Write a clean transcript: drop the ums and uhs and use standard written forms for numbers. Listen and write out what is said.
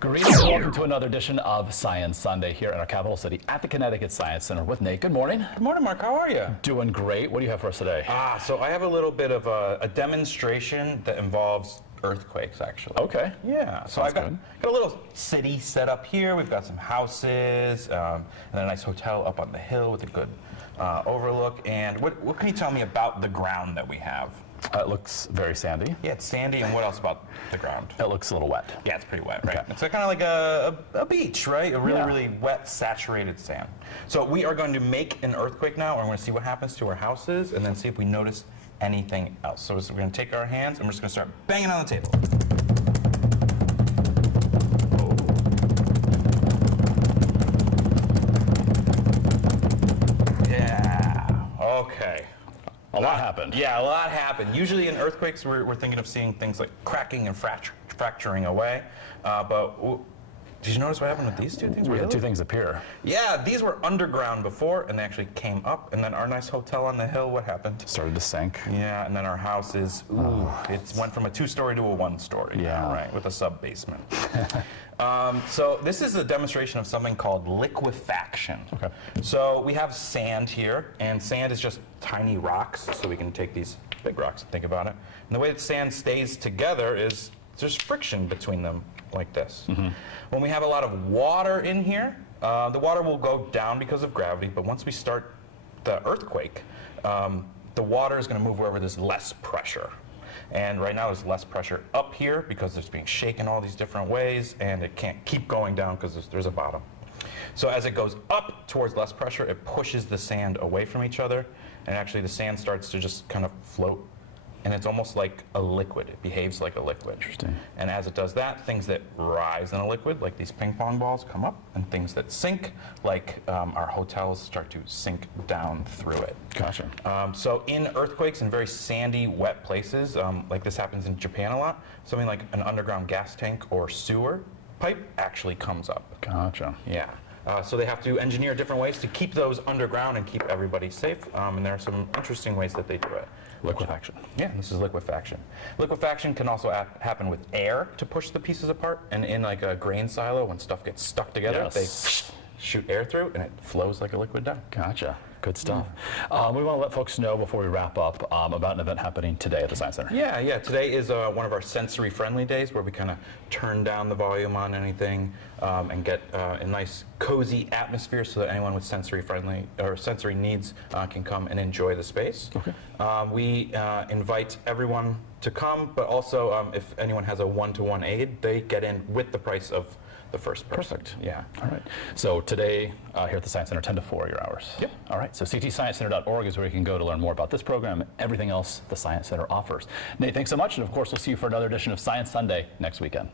Greetings and welcome to another edition of Science Sunday here in our capital city at the Connecticut Science Center with Nate. Good morning. Good morning, Mark. How are you? Doing great. What do you have for us today? So I have a little bit of a demonstration that involves earthquakes, actually. Okay. Yeah. So I've got a little city set up here. We've got some houses and then a nice hotel up on the hill with a good overlook. And what can you tell me about the ground that we have? It looks very sandy. Yeah, it's sandy. And what else about the ground? It looks a little wet. Yeah, it's pretty wet, right? Okay. It's kind of like a beach, right? A really wet, saturated sand. So we are going to make an earthquake now, and we're going to see what happens to our houses, and then see if we notice anything else. So we're going to take our hands, and we're just going to start banging on the table. Yeah. Okay. A lot happened. Yeah, a lot happened. Usually in earthquakes, we're thinking of seeing things like cracking and fracturing away. Did you notice what happened with these two things? We had two things appear. Yeah, these were underground before, and they actually came up. And then our nice hotel on the hill, what happened? Started to sink. Yeah, and then our house is, it went from a 2-story to a 1-story. Yeah. Now, right, with a sub-basement. So this is a demonstration of something called liquefaction. Okay. So we have sand here, and sand is just tiny rocks. So we can take these big rocks and think about it. And the way that sand stays together is there's friction between them like this. Mm-hmm. When we have a lot of water in here, the water will go down because of gravity, but once we start the earthquake, the water is going to move wherever there's less pressure. And right now there's less pressure up here because it's being shaken all these different ways, and it can't keep going down because there's a bottom. So as it goes up towards less pressure, it pushes the sand away from each other, and actually the sand starts to just kind of float. And it's almost like a liquid. It behaves like a liquid. Interesting. And as it does that, things that rise in a liquid, like these ping pong balls, come up, and things that sink, like our hotels, start to sink down through it. Gotcha. So in earthquakes in very sandy, wet places, like this happens in Japan a lot, something like an underground gas tank or sewer pipe actually comes up. Gotcha. Yeah. So they have to engineer different ways to keep those underground and keep everybody safe. And there are some interesting ways that they do it. Liquefaction. Yeah, this is liquefaction. Liquefaction can also happen with air to push the pieces apart. And in like a grain silo, when stuff gets stuck together, they shoot air through, and it flows like a liquid down. Gotcha. Good stuff. We want to let folks know before we wrap up about an event happening today at the Science Center. Yeah. Today is one of our sensory-friendly days where we kind of turn down the volume on anything and get a nice, cozy atmosphere so that anyone with sensory-friendly or sensory needs can come and enjoy the space. Okay. We invite everyone to come, but also if anyone has a one-to-one aid, they get in with the price of the first person. Perfect. Yeah. All right. So today here at the Science Center, 10 to 4 your hours. Yep. All right. So ctsciencecenter.org is where you can go to learn more about this program and everything else the Science Center offers. Nate, thanks so much. And of course, we'll see you for another edition of Science Sunday next weekend.